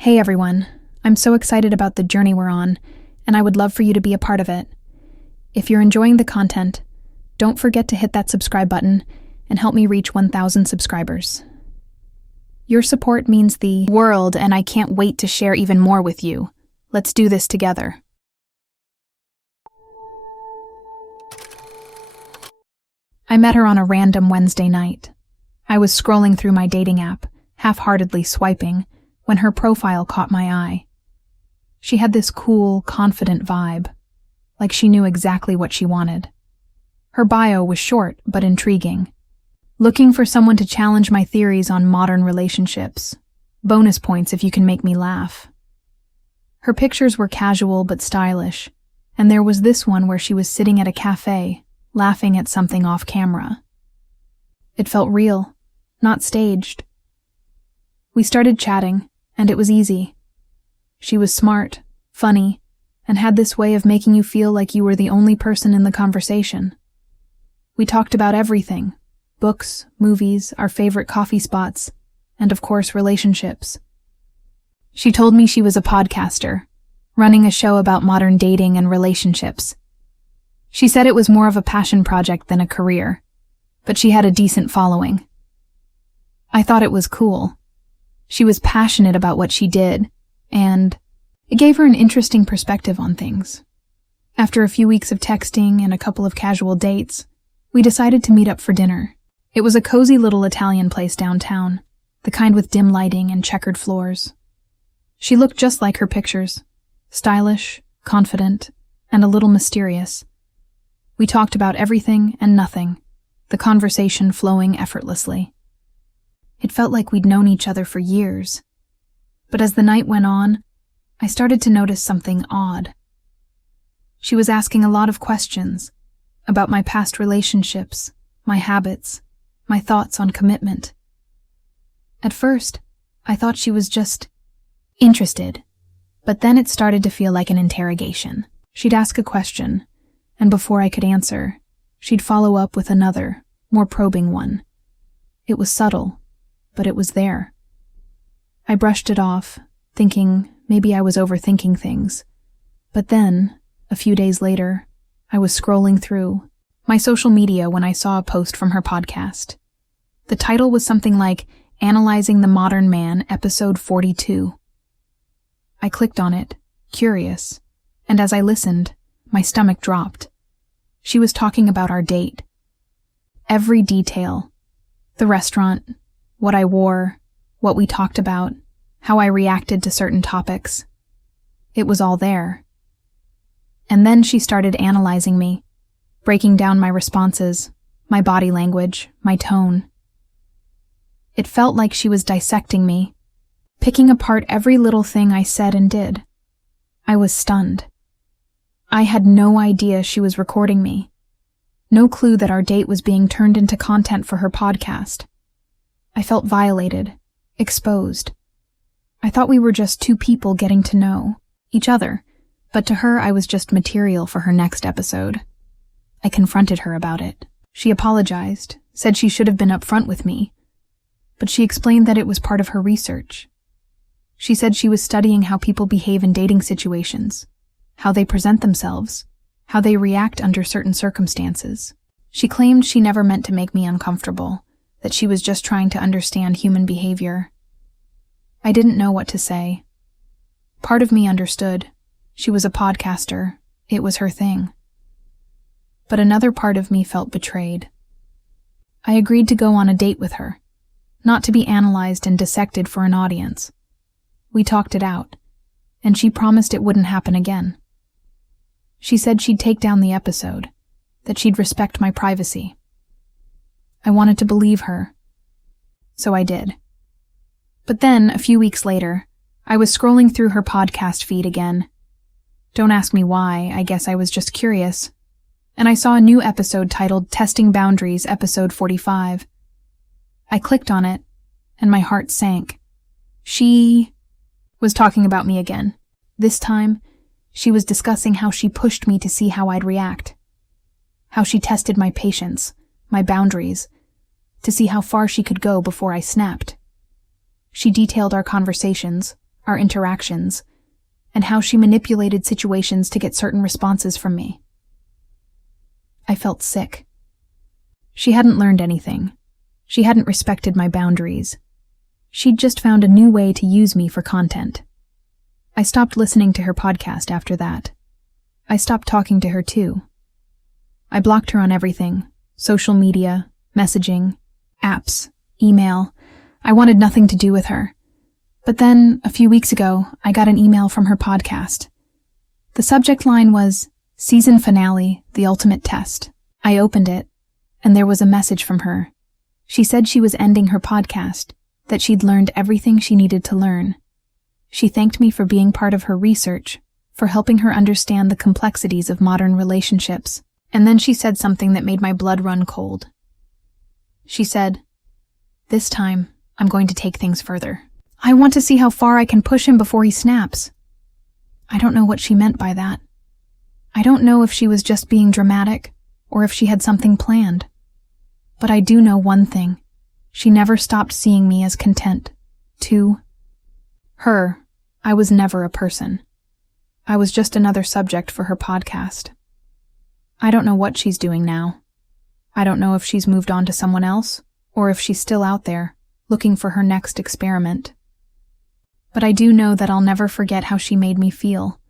Hey everyone, I'm so excited about the journey we're on, and I would love for you to be a part of it. If you're enjoying the content, don't forget to hit that subscribe button and help me reach 1,000 subscribers. Your support means the world, and I can't wait to share even more with you. Let's do this together. I met her on a random Wednesday night. I was scrolling through my dating app, half-heartedly swiping, when her profile caught my eye. She had this cool, confident vibe, like she knew exactly what she wanted. Her bio was short but intriguing. Looking for someone to challenge my theories on modern relationships. Bonus points if you can make me laugh. Her pictures were casual but stylish, and there was this one where she was sitting at a cafe, laughing at something off camera. It felt real, not staged. We started chatting, and it was easy. She was smart, funny, and had this way of making you feel like you were the only person in the conversation. We talked about everything: books, movies, our favorite coffee spots, and of course, relationships. She told me she was a podcaster, running a show about modern dating and relationships. She said it was more of a passion project than a career, but she had a decent following. I thought it was cool. She was passionate about what she did, and it gave her an interesting perspective on things. After a few weeks of texting and a couple of casual dates, we decided to meet up for dinner. It was a cozy little Italian place downtown, the kind with dim lighting and checkered floors. She looked just like her pictures, stylish, confident, and a little mysterious. We talked about everything and nothing, the conversation flowing effortlessly. It felt like we'd known each other for years. But as the night went on, I started to notice something odd. She was asking a lot of questions about my past relationships, my habits, my thoughts on commitment. At first, I thought she was just interested, but then it started to feel like an interrogation. She'd ask a question, and before I could answer, she'd follow up with another, more probing one. It was subtle, but it was there. I brushed it off, thinking maybe I was overthinking things. But then, a few days later, I was scrolling through my social media when I saw a post from her podcast. The title was something like Analyzing the Modern Man, Episode 42. I clicked on it, curious, and as I listened, my stomach dropped. She was talking about our date. Every detail. The restaurant, what I wore, what we talked about, how I reacted to certain topics. It was all there. And then she started analyzing me, breaking down my responses, my body language, my tone. It felt like she was dissecting me, picking apart every little thing I said and did. I was stunned. I had no idea she was recording me. No clue that our date was being turned into content for her podcast. I felt violated, exposed. I thought we were just two people getting to know each other, but to her I was just material for her next episode. I confronted her about it. She apologized, said she should have been upfront with me, but she explained that it was part of her research. She said she was studying how people behave in dating situations, how they present themselves, how they react under certain circumstances. She claimed she never meant to make me uncomfortable, that she was just trying to understand human behavior. I didn't know what to say. Part of me understood. She was a podcaster. It was her thing. But another part of me felt betrayed. I agreed to go on a date with her, not to be analyzed and dissected for an audience. We talked it out, and she promised it wouldn't happen again. She said she'd take down the episode, that she'd respect my privacy. I wanted to believe her, so I did. But then, a few weeks later, I was scrolling through her podcast feed again. Don't ask me why, I guess I was just curious. And I saw a new episode titled Testing Boundaries, Episode 45. I clicked on it, and my heart sank. She was talking about me again. This time, she was discussing how she pushed me to see how I'd react. How she tested my patience, my boundaries, to see how far she could go before I snapped. She detailed our conversations, our interactions, and how she manipulated situations to get certain responses from me. I felt sick. She hadn't learned anything. She hadn't respected my boundaries. She'd just found a new way to use me for content. I stopped listening to her podcast after that. I stopped talking to her too. I blocked her on everything: social media, messaging, apps, email. I wanted nothing to do with her. But then, a few weeks ago, I got an email from her podcast. The subject line was, "Season Finale, The Ultimate Test." I opened it, and there was a message from her. She said she was ending her podcast, that she'd learned everything she needed to learn. She thanked me for being part of her research, for helping her understand the complexities of modern relationships, and then she said something that made my blood run cold. She said, "This time, I'm going to take things further. I want to see how far I can push him before he snaps." I don't know what she meant by that. I don't know if she was just being dramatic, or if she had something planned. But I do know one thing. She never stopped seeing me as content. To her, I was never a person. I was just another subject for her podcast. I don't know what she's doing now. I don't know if she's moved on to someone else, or if she's still out there, looking for her next experiment. But I do know that I'll never forget how she made me feel.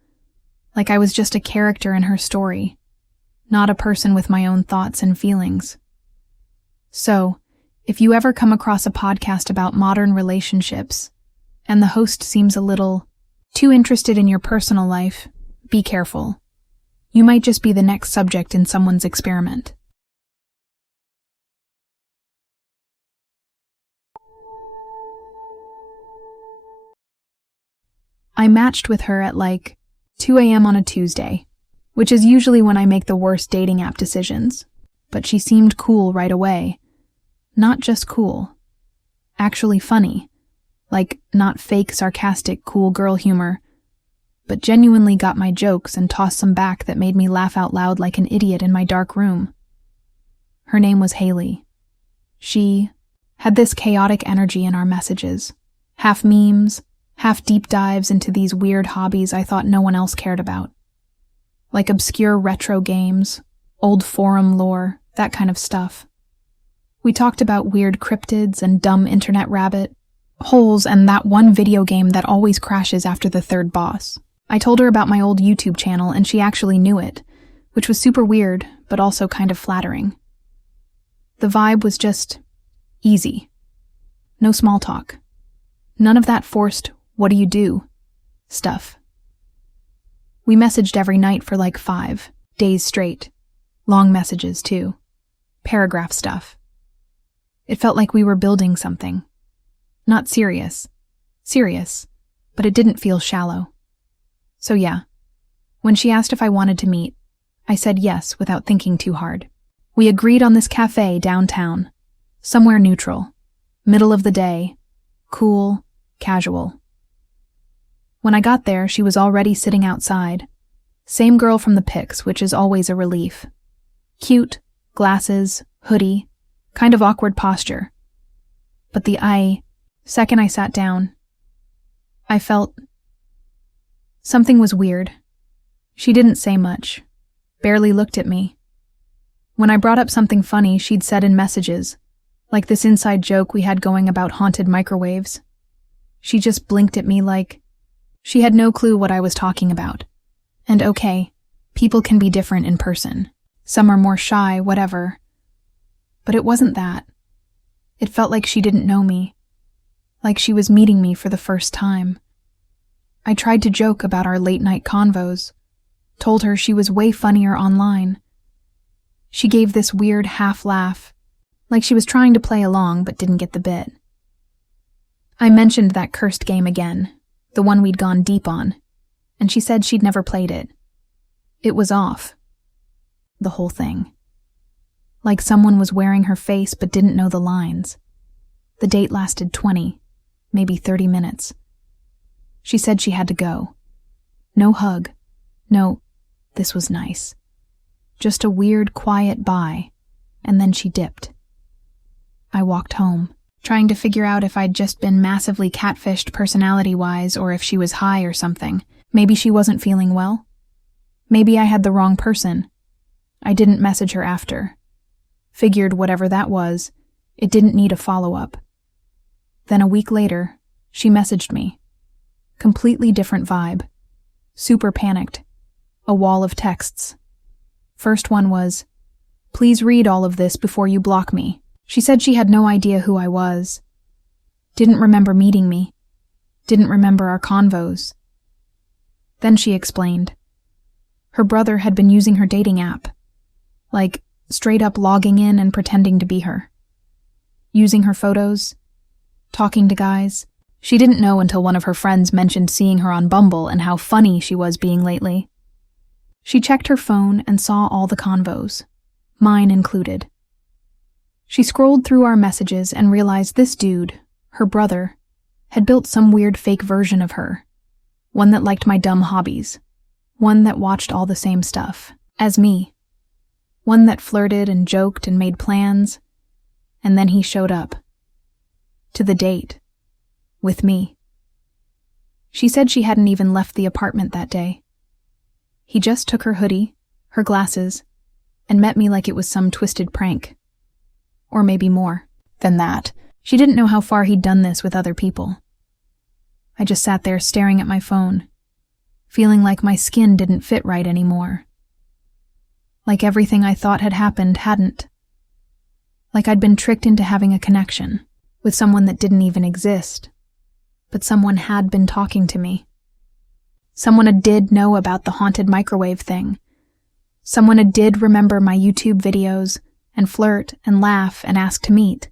Like I was just a character in her story, not a person with my own thoughts and feelings. So, if you ever come across a podcast about modern relationships, and the host seems a little too interested in your personal life, be careful. You might just be the next subject in someone's experiment. I matched with her at like 2 a.m. on a Tuesday, which is usually when I make the worst dating app decisions. But she seemed cool right away. Not just cool. Actually funny. Like, not fake, sarcastic, cool girl humor, but genuinely got my jokes and tossed some back that made me laugh out loud like an idiot in my dark room. Her name was Haley. She had this chaotic energy in our messages. Half memes, half deep dives into these weird hobbies I thought no one else cared about. Like obscure retro games, old forum lore, that kind of stuff. We talked about weird cryptids and dumb internet rabbit holes and that one video game that always crashes after the third boss. I told her about my old YouTube channel and she actually knew it, which was super weird, but also kind of flattering. The vibe was just easy. No small talk. None of that forced, "what do you do?" stuff. We messaged every night for like 5 days straight. Long messages, too. Paragraph stuff. It felt like we were building something. Not serious, but it didn't feel shallow. So yeah, when she asked if I wanted to meet, I said yes without thinking too hard. We agreed on this cafe downtown, somewhere neutral, middle of the day, cool, casual. When I got there, she was already sitting outside. Same girl from the pics, which is always a relief. Cute, glasses, hoodie, kind of awkward posture. But second I sat down, I felt something was weird. She didn't say much, barely looked at me. When I brought up something funny she'd said in messages, like this inside joke we had going about haunted microwaves, she just blinked at me like she had no clue what I was talking about. And okay, people can be different in person. Some are more shy, whatever. But it wasn't that. It felt like she didn't know me. Like she was meeting me for the first time. I tried to joke about our late-night convos, told her she was way funnier online. She gave this weird half-laugh, like she was trying to play along but didn't get the bit. I mentioned that cursed game again, the one we'd gone deep on, and she said she'd never played it. It was off. The whole thing. Like someone was wearing her face but didn't know the lines. The date lasted 20, maybe 30 minutes. She said she had to go. No hug. No, this was nice. Just a weird, quiet bye, and then she dipped. I walked home. trying to figure out if I'd just been massively catfished personality-wise or if she was high or something. Maybe she wasn't feeling well. Maybe I had the wrong person. I didn't message her after. Figured whatever that was, it didn't need a follow-up. Then a week later, she messaged me. Completely different vibe. Super panicked. A wall of texts. First one was, "Please read all of this before you block me." She said she had no idea who I was. Didn't remember meeting me. Didn't remember our convos. Then she explained. Her brother had been using her dating app. Like, straight up logging in and pretending to be her. Using her photos. Talking to guys. She didn't know until one of her friends mentioned seeing her on Bumble and how funny she was being lately. She checked her phone and saw all the convos. Mine included. She scrolled through our messages and realized this dude, her brother, had built some weird fake version of her. One that liked my dumb hobbies. One that watched all the same stuff as me. One that flirted and joked and made plans. And then he showed up. To the date. With me. She said she hadn't even left the apartment that day. He just took her hoodie, her glasses, and met me like it was some twisted prank. Or maybe more than that. She didn't know how far he'd done this with other people. I just sat there staring at my phone, feeling like my skin didn't fit right anymore. Like everything I thought had happened hadn't. Like I'd been tricked into having a connection with someone that didn't even exist. But someone had been talking to me. Someone did know about the haunted microwave thing. Someone did remember my YouTube videos and flirt and laugh and ask to meet.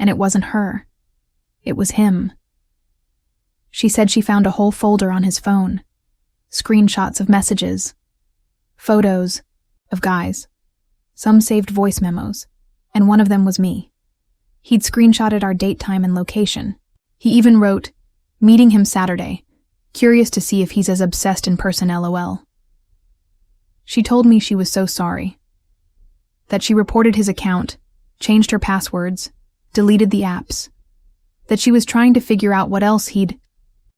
And it wasn't her. It was him. She said she found a whole folder on his phone. Screenshots of messages. Photos of guys. Some saved voice memos. And one of them was me. He'd screenshotted our date time and location. He even wrote, "Meeting him Saturday. Curious to see if he's as obsessed in person, LOL." She told me she was so sorry. That she reported his account, changed her passwords, deleted the apps. That she was trying to figure out what else he'd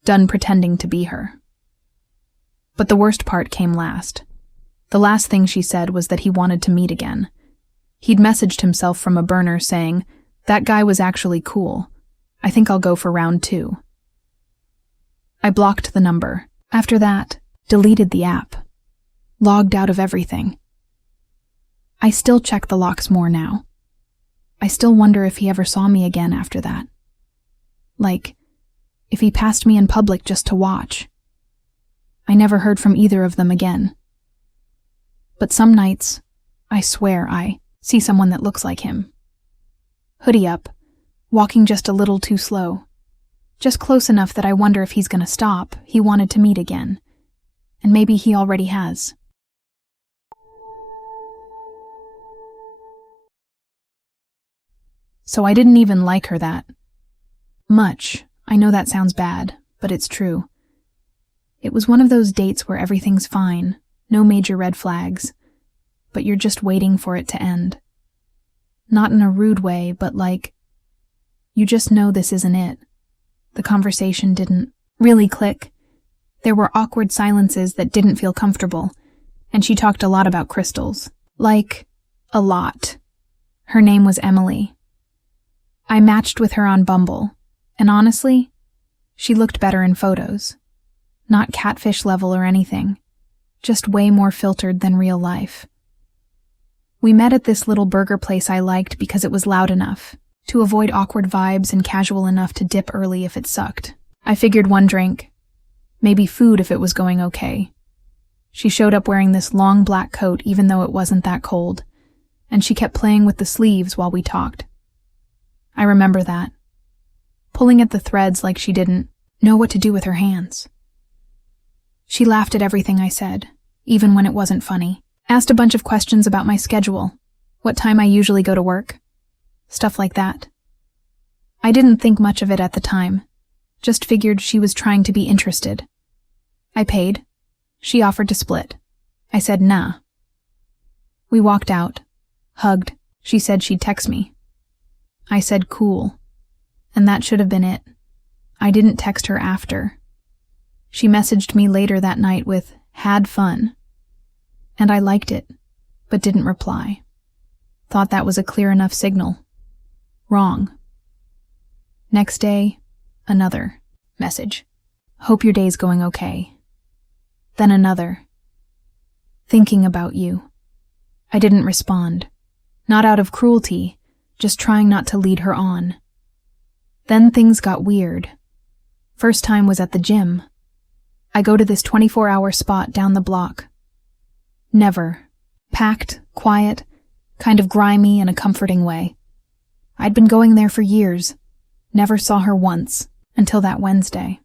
done pretending to be her. But the worst part came last. The last thing she said was that he wanted to meet again. He'd messaged himself from a burner saying, "That guy was actually cool. I think I'll go for round 2. I blocked the number. After that, deleted the app. Logged out of everything. I still check the locks more now. I still wonder if he ever saw me again after that. Like, if he passed me in public just to watch. I never heard from either of them again. But some nights, I swear I see someone that looks like him. Hoodie up, walking just a little too slow. Just close enough that I wonder if he's gonna stop. He wanted to meet again. And maybe he already has. So I didn't even like her that much. I know that sounds bad, but it's true. It was one of those dates where everything's fine, no major red flags, but you're just waiting for it to end. Not in a rude way, but like, you just know this isn't it. The conversation didn't really click. There were awkward silences that didn't feel comfortable, and she talked a lot about crystals. Like, a lot. Her name was Emily. I matched with her on Bumble, and honestly, she looked better in photos. Not catfish level or anything, just way more filtered than real life. We met at this little burger place I liked because it was loud enough to avoid awkward vibes and casual enough to dip early if it sucked. I figured one drink, maybe food if it was going okay. She showed up wearing this long black coat even though it wasn't that cold, and she kept playing with the sleeves while we talked. I remember that. Pulling at the threads like she didn't know what to do with her hands. She laughed at everything I said, even when it wasn't funny. Asked a bunch of questions about my schedule, what time I usually go to work, stuff like that. I didn't think much of it at the time, just figured she was trying to be interested. I paid. She offered to split. I said nah. We walked out, hugged. She said she'd text me. I said cool, and that should have been it. I didn't text her after. She messaged me later that night with, "Had fun." And I liked it, but didn't reply. Thought that was a clear enough signal. Wrong. Next day, another message. "Hope your day's going okay." Then another. "Thinking about you." I didn't respond. Not out of cruelty, just trying not to lead her on. Then things got weird. First time was at the gym. I go to this 24-hour spot down the block. Never. Packed, quiet, kind of grimy in a comforting way. I'd been going there for years. Never saw her once, until that Wednesday.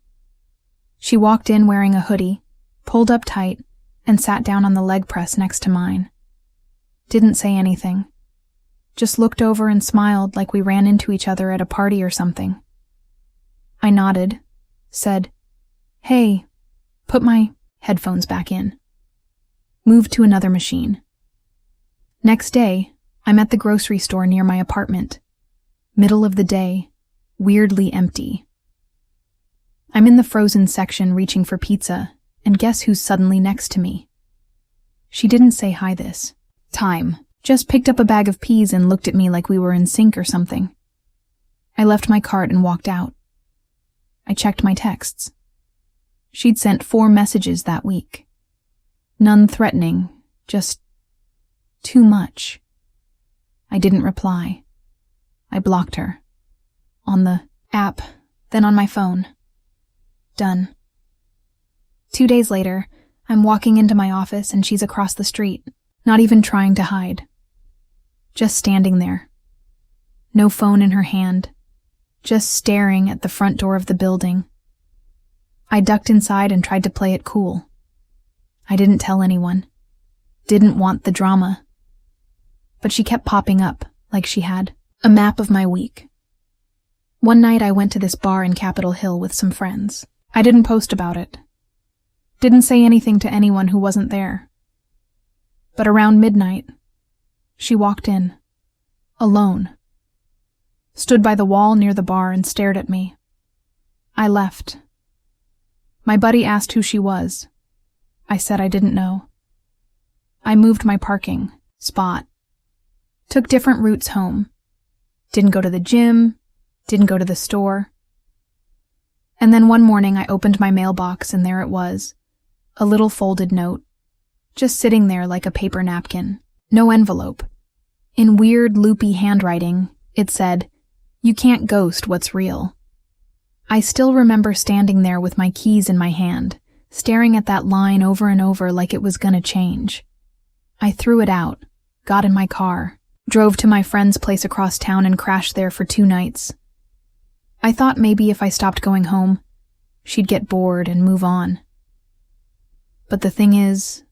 She walked in wearing a hoodie, pulled up tight, and sat down on the leg press next to mine. Didn't say anything. Just looked over and smiled like we ran into each other at a party or something. I nodded, said, "Hey," put my headphones back in. Moved to another machine. Next day, I'm at the grocery store near my apartment. Middle of the day, weirdly empty. I'm in the frozen section reaching for pizza, and guess who's suddenly next to me? She didn't say hi this time. Just picked up a bag of peas and looked at me like we were in sync or something. I left my cart and walked out. I checked my texts. She'd sent 4 messages that week. None threatening, just too much. I didn't reply. I blocked her. On the app, then on my phone. Done. 2 days later, I'm walking into my office and she's across the street, not even trying to hide. Just standing there. No phone in her hand. Just staring at the front door of the building. I ducked inside and tried to play it cool. I didn't tell anyone. Didn't want the drama. But she kept popping up, like she had a map of my week. One night I went to this bar in Capitol Hill with some friends. I didn't post about it. Didn't say anything to anyone who wasn't there. But around midnight, she walked in, alone. Stood by the wall near the bar and stared at me. I left. My buddy asked who she was. I said I didn't know. I moved my parking spot. Took different routes home. Didn't go to the gym, didn't go to the store. And then one morning I opened my mailbox and there it was, a little folded note, just sitting there like a paper napkin, no envelope. In weird, loopy handwriting, it said, "You can't ghost what's real." I still remember standing there with my keys in my hand, staring at that line over and over like it was gonna change. I threw it out, got in my car, drove to my friend's place across town and crashed there for 2 nights. I thought maybe if I stopped going home, she'd get bored and move on. But the thing is,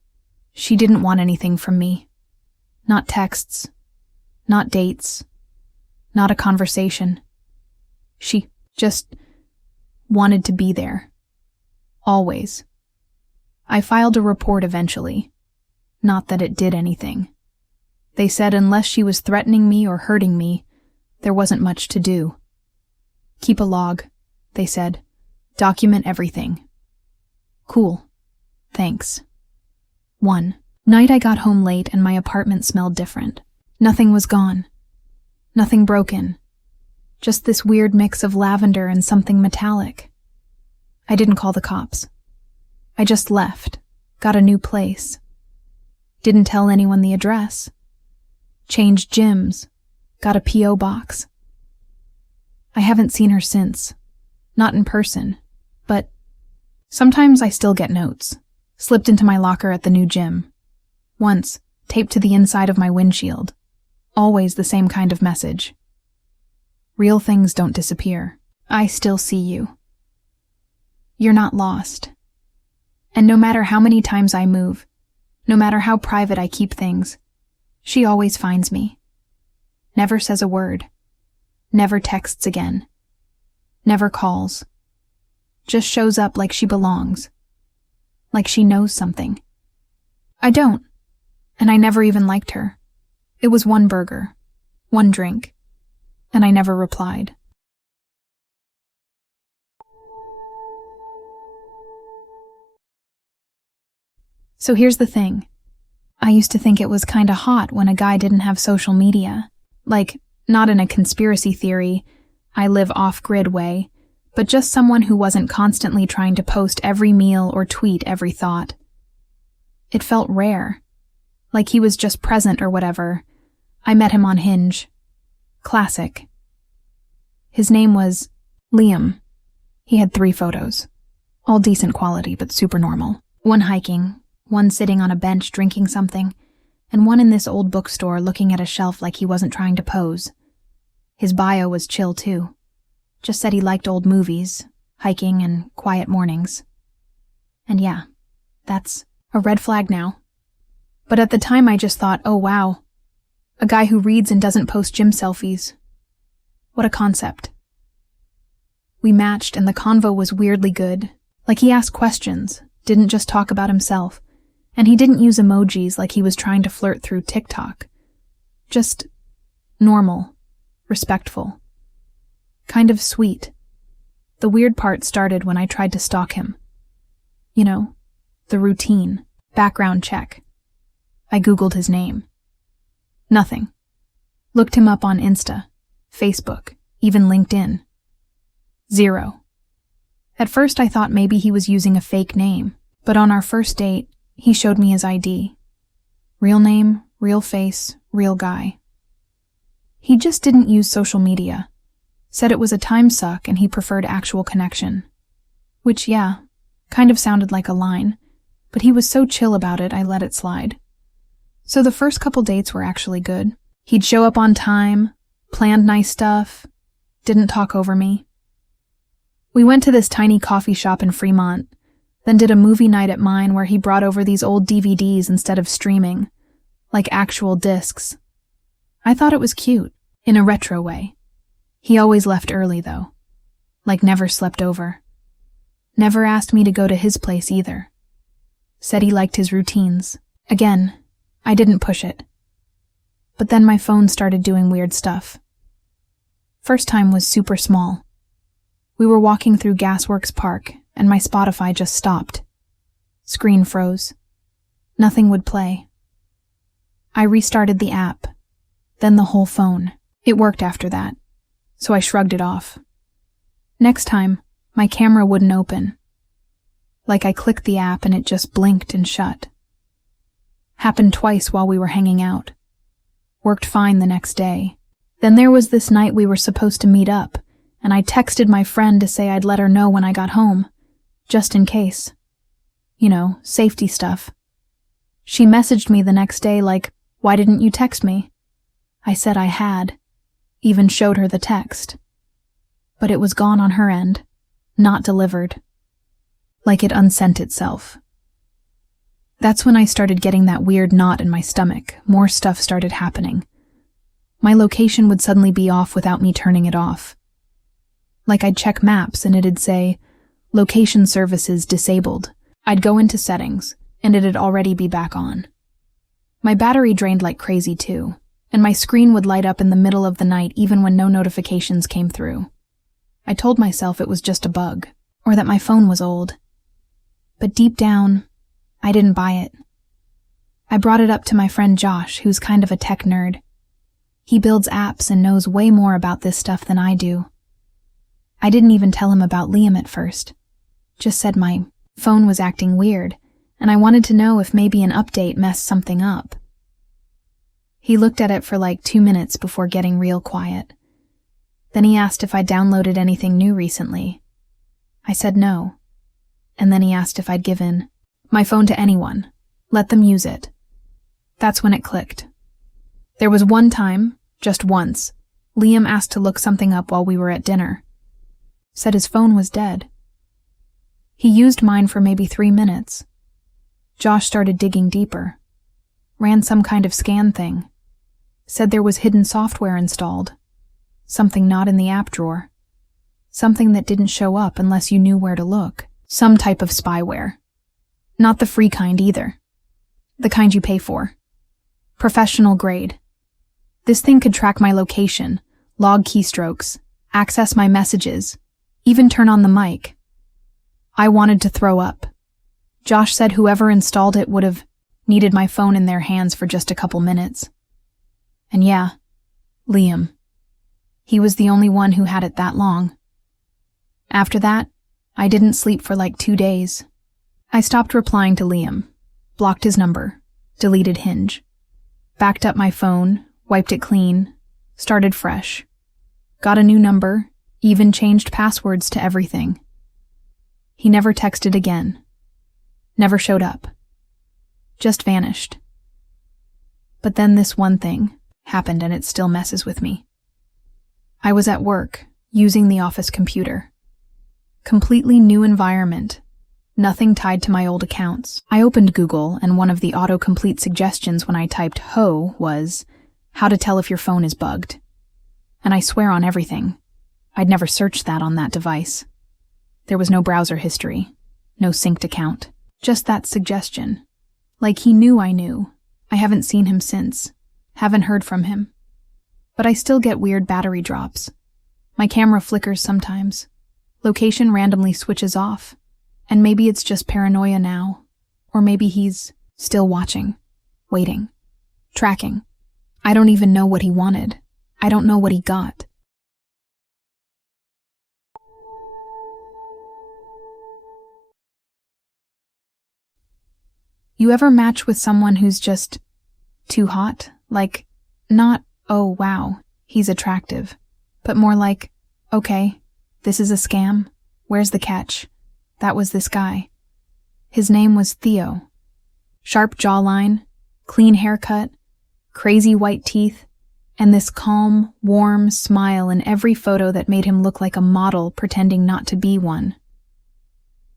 she didn't want anything from me. Not texts, not dates, not a conversation. She just wanted to be there. Always. I filed a report eventually. Not that it did anything. They said unless she was threatening me or hurting me, there wasn't much to do. Keep a log, they said. Document everything. Cool. Thanks. 1 night I got home late and my apartment smelled different. Nothing was gone. Nothing broken. Just this weird mix of lavender and something metallic. I didn't call the cops. I just left. Got a new place. Didn't tell anyone the address. Changed gyms. Got a P.O. box. I haven't seen her since. Not in person. But sometimes I still get notes. Slipped into my locker at the new gym. Once, taped to the inside of my windshield. Always the same kind of message. Real things don't disappear. I still see you. You're not lost. And no matter how many times I move, no matter how private I keep things, she always finds me. Never says a word. Never texts again. Never calls. Just shows up like she belongs. Like she knows something. I don't. And I never even liked her. It was one burger. One drink. and I never replied. So here's the thing. I used to think it was kinda hot when a guy didn't have social media. Like, not in a conspiracy theory, I live off-grid way, but just someone who wasn't constantly trying to post every meal or tweet every thought. It felt rare. Like he was just present or whatever. I met him on Hinge. Classic. His name was Liam. He had 3 photos. All decent quality, but super normal. One hiking, one sitting on a bench drinking something, and one in this old bookstore looking at a shelf like he wasn't trying to pose. His bio was chill too. Just said he liked old movies, hiking, and quiet mornings. And yeah, that's a red flag now. But at the time I just thought, oh wow, a guy who reads and doesn't post gym selfies. What a concept. We matched and the convo was weirdly good. Like he asked questions, didn't just talk about himself. And he didn't use emojis like he was trying to flirt through TikTok. Just normal, respectful. Kind of sweet. The weird part started when I tried to stalk him. You know, the routine, background check. I Googled his name. Nothing. Looked him up on Insta, Facebook, even LinkedIn. 0. At first I thought maybe he was using a fake name, but on our first date, he showed me his ID. Real name, real face, real guy. He just didn't use social media. Said it was a time suck and he preferred actual connection. Which, yeah, kind of sounded like a line, but he was so chill about it I let it slide. So the first couple dates were actually good. He'd show up on time, planned nice stuff, didn't talk over me. We went to this tiny coffee shop in Fremont, then did a movie night at mine where he brought over these old DVDs instead of streaming, like actual discs. I thought it was cute, in a retro way. He always left early, though. Like never slept over. Never asked me to go to his place either. Said he liked his routines. Again, I didn't push it. But then my phone started doing weird stuff. First time was super small. We were walking through Gasworks Park, and my Spotify just stopped. Screen froze. Nothing would play. I restarted the app, then the whole phone. It worked after that, so I shrugged it off. Next time, my camera wouldn't open. Like I clicked the app and it just blinked and shut. Happened twice while we were hanging out. Worked fine the next day. Then there was this night we were supposed to meet up, and I texted my friend to say I'd let her know when I got home, just in case. You know, safety stuff. She messaged me the next day like, "Why didn't you text me?" I said I had, even showed her the text. But it was gone on her end, not delivered. Like it unsent itself. That's when I started getting that weird knot in my stomach. More stuff started happening. My location would suddenly be off without me turning it off. Like I'd check maps and it'd say, "Location services disabled." I'd go into settings, and it'd already be back on. My battery drained like crazy too, and my screen would light up in the middle of the night even when no notifications came through. I told myself it was just a bug, or that my phone was old. But deep down, I didn't buy it. I brought it up to my friend Josh, who's kind of a tech nerd. He builds apps and knows way more about this stuff than I do. I didn't even tell him about Liam at first. Just said my phone was acting weird, and I wanted to know if maybe an update messed something up. He looked at it for like 2 minutes before getting real quiet. Then he asked if I downloaded anything new recently. I said no. And then he asked if I'd given my phone to anyone, let them use it. That's when it clicked. There was one time, just once, Liam asked to look something up while we were at dinner. Said his phone was dead. He used mine for maybe 3 minutes. Josh started digging deeper. Ran some kind of scan thing. Said there was hidden software installed. Something not in the app drawer. Something that didn't show up unless you knew where to look. Some type of spyware. Not the free kind either. The kind you pay for. Professional grade. This thing could track my location, log keystrokes, access my messages, even turn on the mic. I wanted to throw up. Josh said whoever installed it would have needed my phone in their hands for just a couple minutes. And yeah, Liam. He was the only one who had it that long. After that, I didn't sleep for like 2 days. I stopped replying to Liam, blocked his number, deleted Hinge, backed up my phone, wiped it clean, started fresh, got a new number, even changed passwords to everything. He never texted again, never showed up, just vanished. But then this one thing happened and it still messes with me. I was at work, using the office computer. Completely new environment, nothing tied to my old accounts. I opened Google and one of the autocomplete suggestions when I typed "ho" was, how to tell if your phone is bugged. And I swear on everything, I'd never searched that on that device. There was no browser history, no synced account, just that suggestion. Like he knew I knew. I haven't seen him since, haven't heard from him. But I still get weird battery drops. My camera flickers sometimes. Location randomly switches off. And maybe it's just paranoia now. Or maybe he's still watching, waiting, tracking. I don't even know what he wanted. I don't know what he got. You ever match with someone who's just too hot? Like, not, oh wow, he's attractive, but more like, okay, this is a scam. Where's the catch? That was this guy. His name was Theo. Sharp jawline, clean haircut, crazy white teeth, and this calm, warm smile in every photo that made him look like a model pretending not to be one.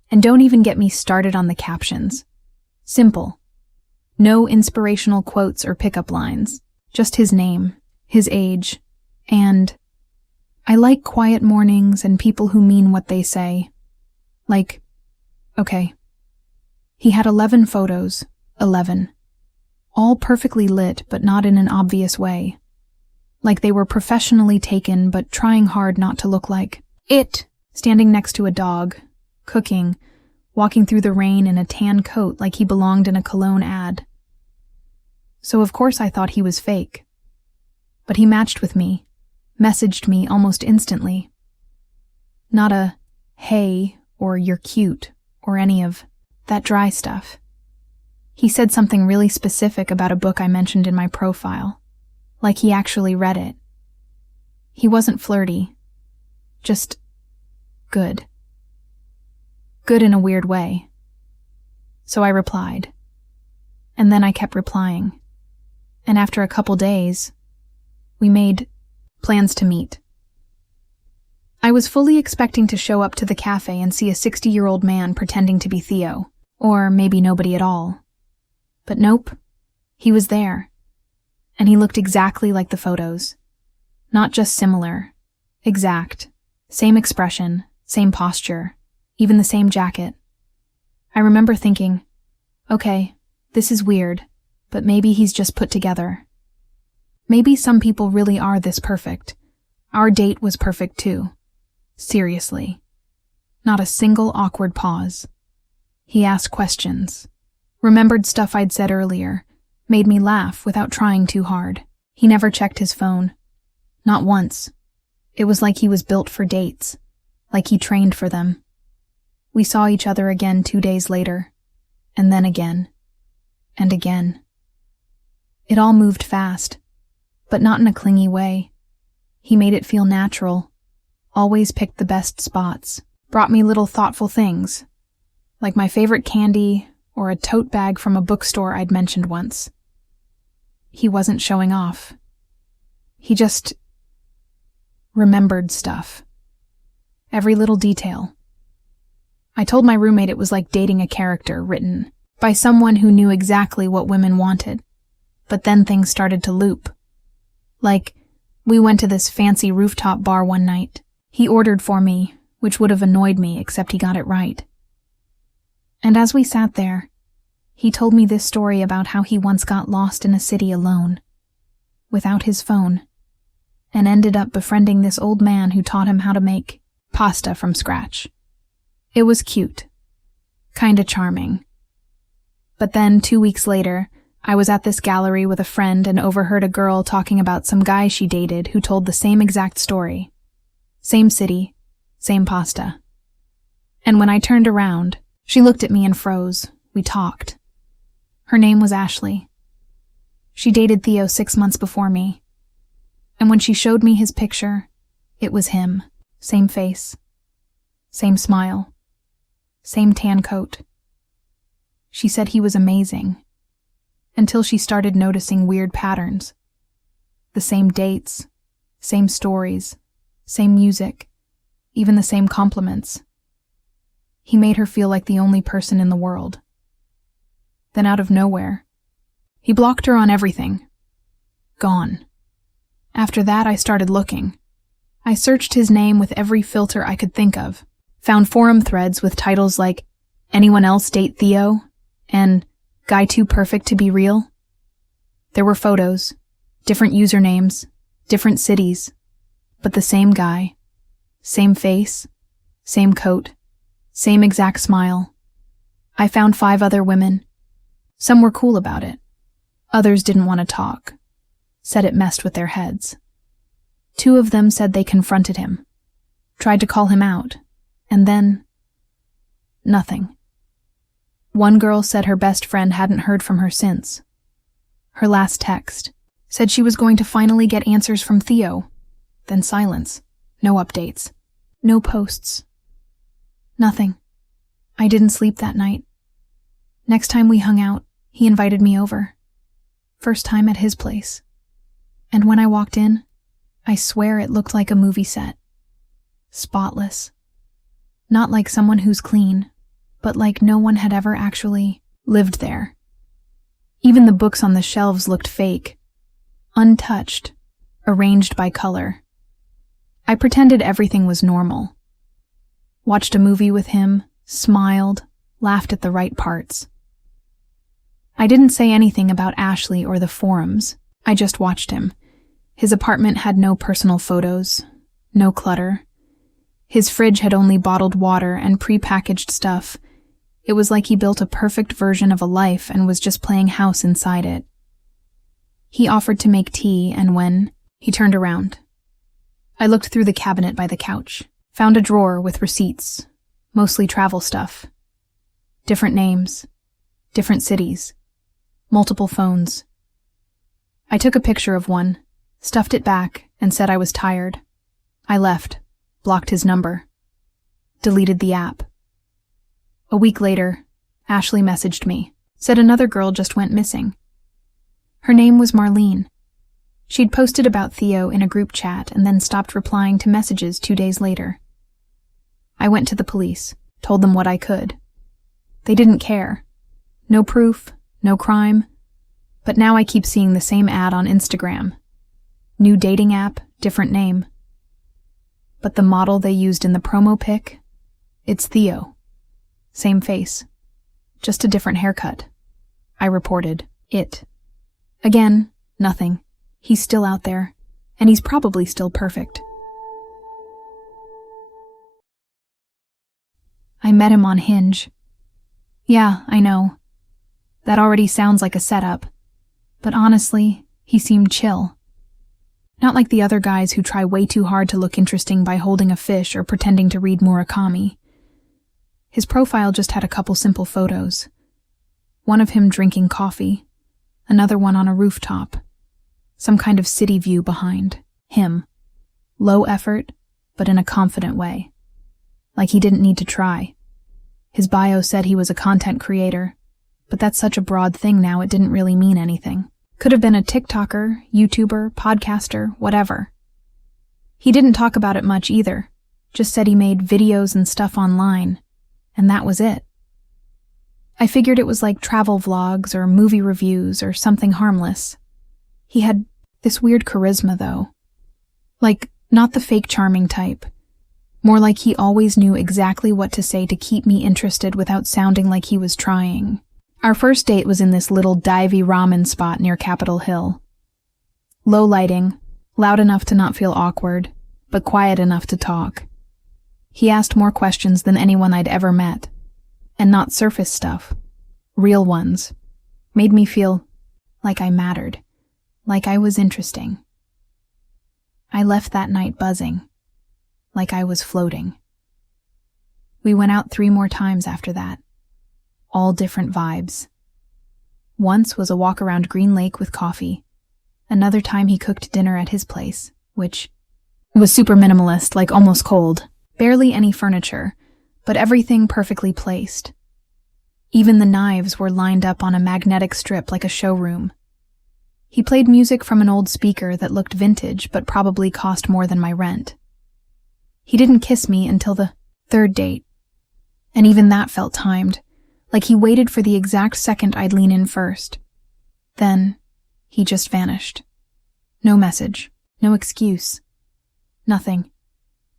And don't even get me started on the captions. Simple. No inspirational quotes or pickup lines. Just his name, his age, and I like quiet mornings and people who mean what they say. Like, okay. He had 11 photos, 11. All perfectly lit, but not in an obvious way. Like they were professionally taken, but trying hard not to look like it. Standing next to a dog, cooking, walking through the rain in a tan coat like he belonged in a cologne ad. So of course I thought he was fake. But he matched with me, messaged me almost instantly. Not a, hey, or you're cute, or any of that dry stuff. He said something really specific about a book I mentioned in my profile, like he actually read it. He wasn't flirty, just good. Good in a weird way. So I replied. And then I kept replying. And after a couple days, we made plans to meet. I was fully expecting to show up to the cafe and see a 60-year-old man pretending to be Theo, or maybe nobody at all. But nope, he was there. And he looked exactly like the photos. Not just similar, exact. Same expression, same posture, even the same jacket. I remember thinking, okay, this is weird, but maybe he's just put together. Maybe some people really are this perfect. Our date was perfect too. Seriously. Not a single awkward pause. He asked questions. Remembered stuff I'd said earlier. Made me laugh without trying too hard. He never checked his phone. Not once. It was like he was built for dates. Like he trained for them. We saw each other again 2 days later. And then again. And again. It all moved fast. But not in a clingy way. He made it feel natural. Always picked the best spots. Brought me little thoughtful things. Like my favorite candy or a tote bag from a bookstore I'd mentioned once. He wasn't showing off. He just remembered stuff. Every little detail. I told my roommate it was like dating a character written by someone who knew exactly what women wanted. But then things started to loop. Like, we went to this fancy rooftop bar one night. He ordered for me, which would have annoyed me except he got it right. And as we sat there, he told me this story about how he once got lost in a city alone, without his phone, and ended up befriending this old man who taught him how to make pasta from scratch. It was cute. Kinda charming. But then, 2 weeks later, I was at this gallery with a friend and overheard a girl talking about some guy she dated who told the same exact story. Same city, same pasta. And when I turned around, she looked at me and froze. We talked. Her name was Ashley. She dated Theo 6 months before me. And when she showed me his picture, it was him. Same face. Same smile. Same tan coat. She said he was amazing. Until she started noticing weird patterns. The same dates, same stories, same music, even the same compliments. He made her feel like the only person in the world. Then out of nowhere, he blocked her on everything. Gone. After that, I started looking. I searched his name with every filter I could think of, found forum threads with titles like, "Anyone else date Theo?" and "Guy too perfect to be real?" There were photos, different usernames, different cities, but the same guy, same face, same coat, same exact smile. I found 5 other women. Some were cool about it. Others didn't want to talk, said it messed with their heads. 2 of them said they confronted him, tried to call him out, and then nothing. One girl said her best friend hadn't heard from her since. Her last text said she was going to finally get answers from Theo. Then silence. No updates. No posts. Nothing. I didn't sleep that night. Next time we hung out, he invited me over. First time at his place. And when I walked in, I swear it looked like a movie set. Spotless. Not like someone who's clean, but like no one had ever actually lived there. Even the books on the shelves looked fake, untouched, arranged by color. I pretended everything was normal. Watched a movie with him, smiled, laughed at the right parts. I didn't say anything about Ashley or the forums. I just watched him. His apartment had no personal photos, no clutter. His fridge had only bottled water and pre-packaged stuff. It was like he built a perfect version of a life and was just playing house inside it. He offered to make tea, and when he turned around, I looked through the cabinet by the couch, found a drawer with receipts, mostly travel stuff. Different names, different cities, multiple phones. I took a picture of one, stuffed it back, and said I was tired. I left, blocked his number, deleted the app. A week later, Ashley messaged me, said another girl just went missing. Her name was Marlene. She'd posted about Theo in a group chat and then stopped replying to messages 2 days later. I went to the police, told them what I could. They didn't care. No proof, no crime. But now I keep seeing the same ad on Instagram. New dating app, different name. But the model they used in the promo pic, it's Theo. Same face. Just a different haircut. I reported it. Again, nothing. He's still out there, and he's probably still perfect. I met him on Hinge. Yeah, I know. That already sounds like a setup. But honestly, he seemed chill. Not like the other guys who try way too hard to look interesting by holding a fish or pretending to read Murakami. His profile just had a couple simple photos. One of him drinking coffee, another one on a rooftop, some kind of city view behind him. Low effort, but in a confident way. Like he didn't need to try. His bio said he was a content creator, but that's such a broad thing now it didn't really mean anything. Could have been a TikToker, YouTuber, podcaster, whatever. He didn't talk about it much either, just said he made videos and stuff online, and that was it. I figured it was like travel vlogs or movie reviews or something harmless. He had this weird charisma, though. Like, not the fake charming type. More like he always knew exactly what to say to keep me interested without sounding like he was trying. Our first date was in this little divey ramen spot near Capitol Hill. Low lighting, Loud enough to not feel awkward, but quiet enough to talk. He asked more questions than anyone I'd ever met, and not surface stuff, real ones. Made me feel like I mattered, like I was interesting. I left that night buzzing, like I was floating. We went out 3 more times after that, all different vibes. Once was a walk around Green Lake with coffee. Another time he cooked dinner at his place, which was super minimalist, like almost cold. Barely any furniture, but everything perfectly placed. Even the knives were lined up on a magnetic strip like a showroom. He played music from an old speaker that looked vintage but probably cost more than my rent. He didn't kiss me until the 3rd date, and even that felt timed, like he waited for the exact second I'd lean in first. Then, he just vanished. No message, no excuse. Nothing.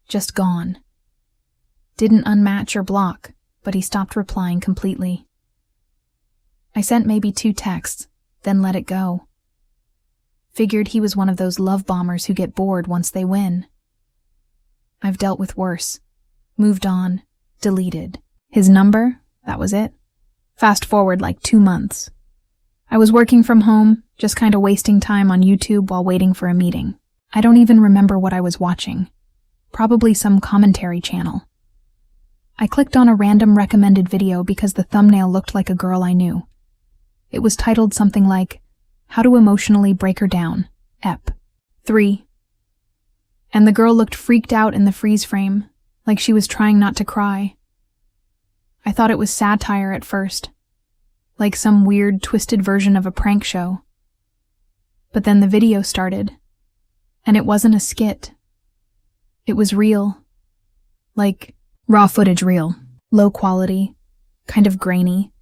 Just gone. Didn't unmatch or block, but he stopped replying completely. I sent maybe 2 texts, then let it go. Figured he was one of those love bombers who get bored once they win. I've dealt with worse. Moved on. Deleted. His number? That was it. Fast forward like 2 months. I was working from home, just kinda wasting time on YouTube while waiting for a meeting. I don't even remember what I was watching. Probably some commentary channel. I clicked on a random recommended video because the thumbnail looked like a girl I knew. It was titled something like, How to Emotionally Break Her Down, Ep. 3. And the girl looked freaked out in the freeze frame, like she was trying not to cry. I thought it was satire at first, like some weird, twisted version of a prank show. But then the video started, and it wasn't a skit. It was real. Like, raw footage real. Low quality, kind of grainy,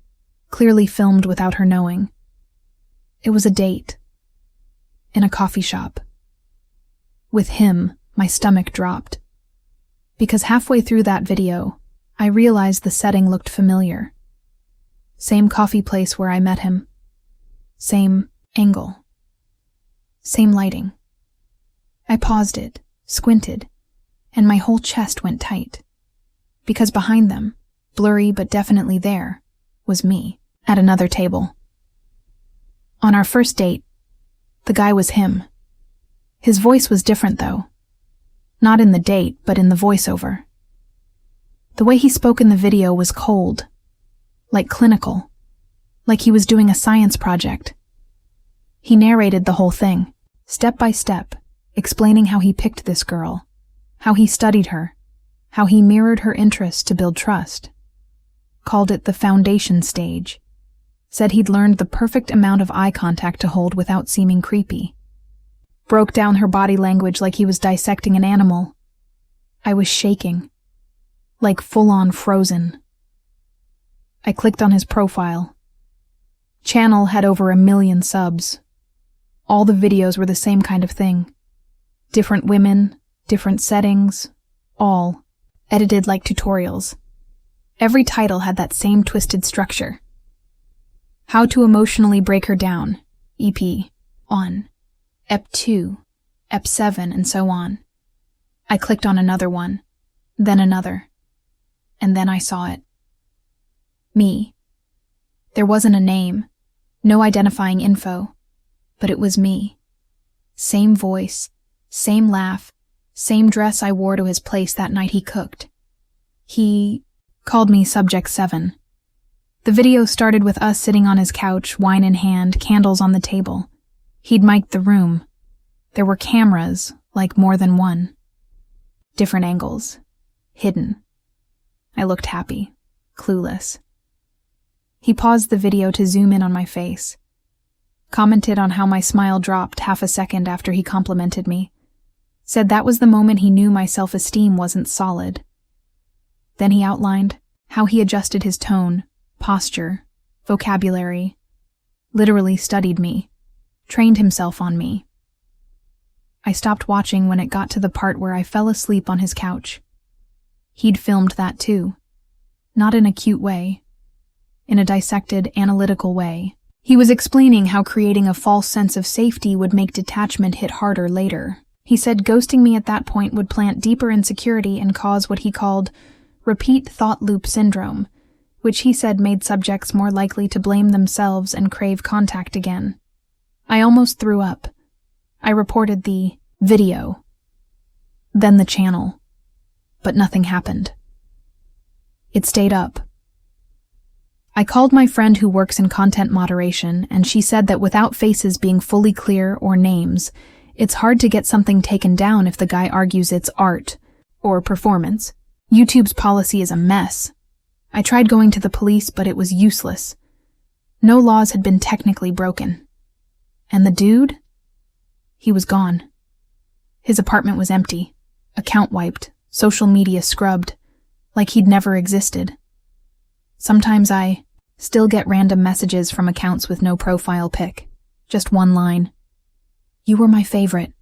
clearly filmed without her knowing. It was a date. In a coffee shop. With him, my stomach dropped. Because halfway through that video, I realized the setting looked familiar. Same coffee place where I met him. Same angle. Same lighting. I paused it, squinted, and my whole chest went tight. Because behind them, blurry but definitely there, was me, at another table. On our first date, the guy was him. His voice was different, though. Not in the date, but in the voiceover. The way he spoke in the video was cold, like clinical, like he was doing a science project. He narrated the whole thing, step by step, explaining how he picked this girl, how he studied her, how he mirrored her interests to build trust. Called it the foundation stage. Said he'd learned the perfect amount of eye contact to hold without seeming creepy. Broke down her body language like he was dissecting an animal. I was shaking. Like full-on frozen. I clicked on his profile. Channel had over 1 million subs. All the videos were the same kind of thing. Different women, different settings, all edited like tutorials. Every title had that same twisted structure. How to Emotionally Break Her Down, EP, on, Ep 2, Ep 7, and so on. I clicked on another one, then another, and then I saw it. Me. There wasn't a name, no identifying info, but it was me. Same voice, same laugh, same dress I wore to his place that night he cooked. He called me Subject 7. The video started with us sitting on his couch, wine in hand, candles on the table. He'd mic'd the room. There were cameras, like more than one. Different angles. Hidden. I looked happy, clueless. He paused the video to zoom in on my face. Commented on how my smile dropped half a second after he complimented me. Said that was the moment he knew my self-esteem wasn't solid. Then he outlined how he adjusted his tone, posture, vocabulary, literally studied me, trained himself on me. I stopped watching when it got to the part where I fell asleep on his couch. He'd filmed that too. Not in a cute way. In a dissected, analytical way. He was explaining how creating a false sense of safety would make detachment hit harder later, He said ghosting me at that point would plant deeper insecurity and cause what he called repeat thought loop syndrome, which he said made subjects more likely to blame themselves and crave contact again. I almost threw up. I reported the video, then the channel, but nothing happened. It stayed up. I called my friend who works in content moderation, and she said that without faces being fully clear or names, it's hard to get something taken down if the guy argues it's art or performance. YouTube's policy is a mess. I tried going to the police, but it was useless. No laws had been technically broken. And the dude? He was gone. His apartment was empty, account wiped, social media scrubbed, like he'd never existed. Sometimes I still get random messages from accounts with no profile pic, just one line. You were my favorite.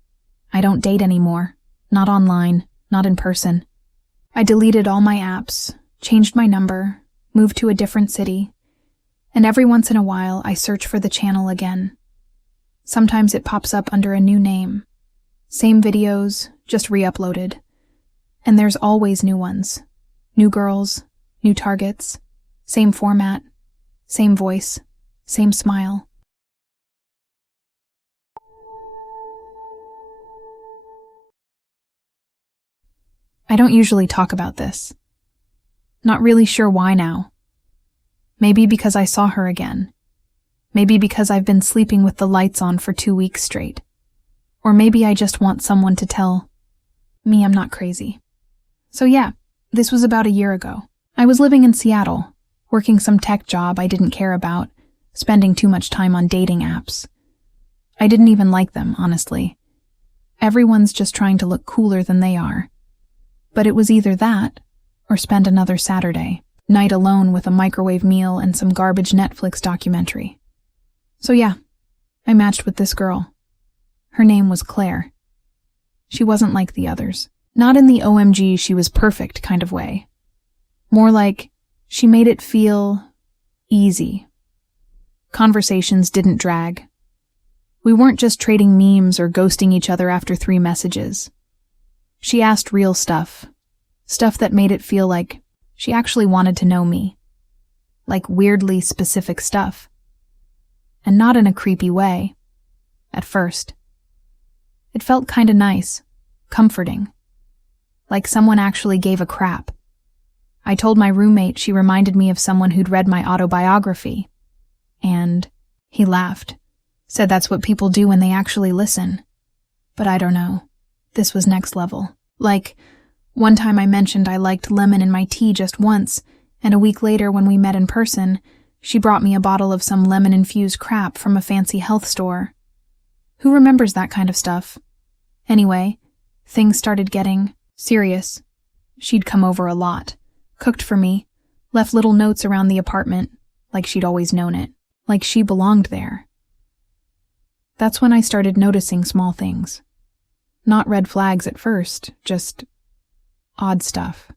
I don't date anymore. Not online, not in person. I deleted all my apps, changed my number, moved to a different city, and every once in a while I search for the channel again. Sometimes it pops up under a new name. Same videos, just re-uploaded. And there's always new ones. New girls, new targets, same format, same voice, same smile. I don't usually talk about this. Not really sure why now. Maybe because I saw her again. Maybe because I've been sleeping with the lights on for 2 weeks straight. Or maybe I just want someone to tell me I'm not crazy. So yeah, this was about a year ago. I was living in Seattle, working some tech job I didn't care about, spending too much time on dating apps. I didn't even like them, honestly. Everyone's just trying to look cooler than they are. But it was either that, or spend another Saturday night alone with a microwave meal and some garbage Netflix documentary. So yeah, I matched with this girl. Her name was Claire. She wasn't like the others. Not in the OMG she was perfect kind of way. More like she made it feel easy. Conversations didn't drag. We weren't just trading memes or ghosting each other after 3 messages. She asked real stuff that made it feel like she actually wanted to know me. Like weirdly specific stuff. And not in a creepy way. At first. It felt kinda nice, comforting. Like someone actually gave a crap. I told my roommate she reminded me of someone who'd read my autobiography. And he laughed. Said that's what people do when they actually listen. But I don't know. This was next level. Like, one time I mentioned I liked lemon in my tea just once, and a week later when we met in person, she brought me a bottle of some lemon-infused crap from a fancy health store. Who remembers that kind of stuff? Anyway, things started getting serious. She'd come over a lot, cooked for me, left little notes around the apartment, like she'd always known it, like she belonged there. That's when I started noticing small things. Not red flags at first, just odd stuff.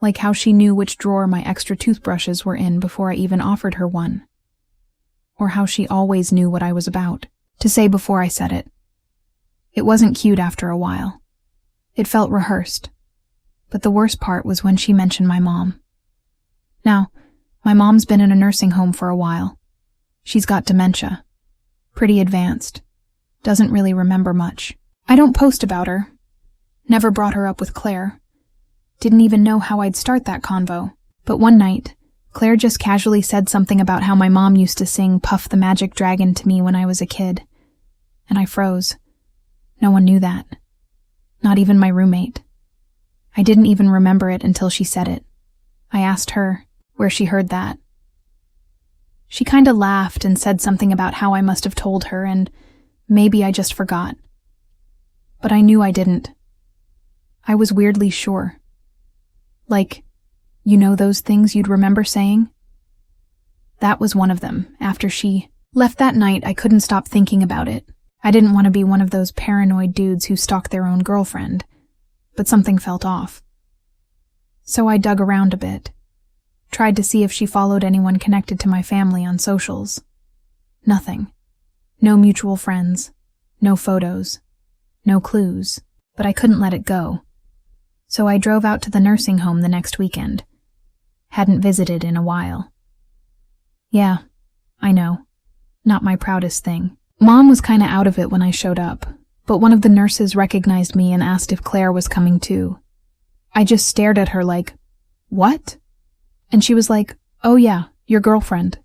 Like how she knew which drawer my extra toothbrushes were in before I even offered her one. Or how she always knew what I was about, to say before I said it. It wasn't cute after a while. It felt rehearsed. But the worst part was when she mentioned my mom. Now, my mom's been in a nursing home for a while. She's got dementia. Pretty advanced. Doesn't really remember much. I don't post about her. Never brought her up with Claire. Didn't even know how I'd start that convo. But one night, Claire just casually said something about how my mom used to sing Puff the Magic Dragon to me when I was a kid. And I froze. No one knew that. Not even my roommate. I didn't even remember it until she said it. I asked her where she heard that. She kinda laughed and said something about how I must have told her, and maybe I just forgot. But I knew I didn't. I was weirdly sure. Like, you know those things you'd remember saying? That was one of them. After she left that night, I couldn't stop thinking about it. I didn't want to be one of those paranoid dudes who stalk their own girlfriend, but something felt off. So I dug around a bit. Tried to see if she followed anyone connected to my family on socials. Nothing. No mutual friends. No photos. No clues, but I couldn't let it go. So I drove out to the nursing home the next weekend. Hadn't visited in a while. Yeah, I know. Not my proudest thing. Mom was kinda out of it when I showed up, but one of the nurses recognized me and asked if Claire was coming too. I just stared at her like, "What?" And she was like, "Oh yeah, your girlfriend.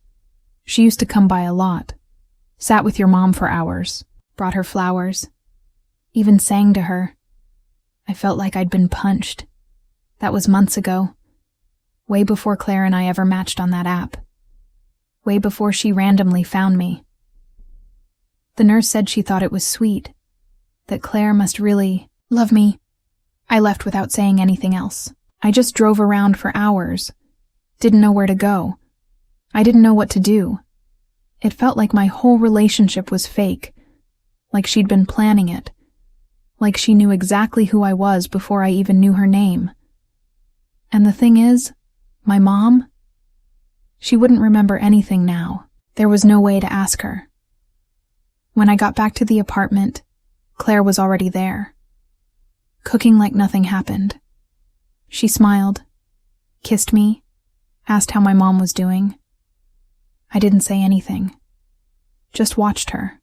She used to come by a lot. Sat with your mom for hours. Brought her flowers. Even sang to her." I felt like I'd been punched. That was months ago. Way before Claire and I ever matched on that app. Way before she randomly found me. The nurse said she thought it was sweet. That Claire must really love me. I left without saying anything else. I just drove around for hours. Didn't know where to go. I didn't know what to do. It felt like my whole relationship was fake. Like she'd been planning it. Like she knew exactly who I was before I even knew her name. And the thing is, my mom? She wouldn't remember anything now. There was no way to ask her. When I got back to the apartment, Claire was already there. Cooking like nothing happened. She smiled, kissed me, asked how my mom was doing. I didn't say anything. Just watched her.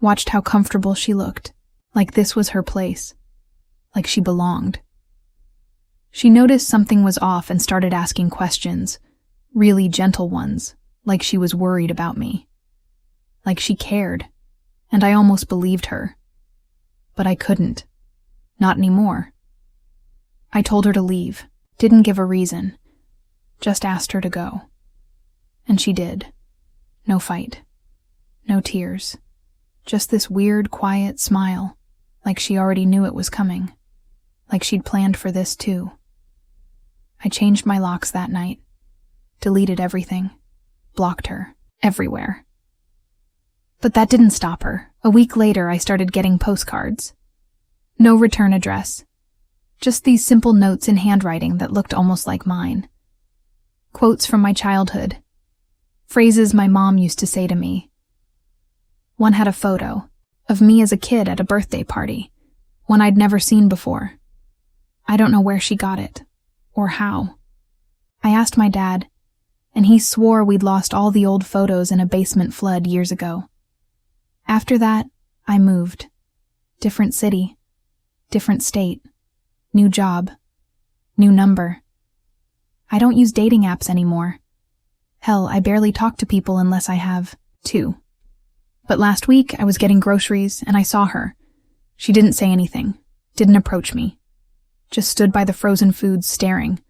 Watched how comfortable she looked. Like this was her place. Like she belonged. She noticed something was off and started asking questions. Really gentle ones. Like she was worried about me. Like she cared. And I almost believed her. But I couldn't. Not anymore. I told her to leave. Didn't give a reason. Just asked her to go. And she did. No fight. No tears. Just this weird, quiet smile. Like she already knew it was coming. Like she'd planned for this too. I changed my locks that night. Deleted everything. Blocked her. Everywhere. But that didn't stop her. A week later, I started getting postcards. No return address. Just these simple notes in handwriting that looked almost like mine. Quotes from my childhood. Phrases my mom used to say to me. One had a photo of me as a kid at a birthday party, one I'd never seen before. I don't know where she got it, or how. I asked my dad, and he swore we'd lost all the old photos in a basement flood years ago. After that, I moved. Different city, different state, new job, new number. I don't use dating apps anymore. Hell, I barely talk to people unless I have to. But last week, I was getting groceries and I saw her. She didn't say anything, didn't approach me. Just stood by the frozen foods staring.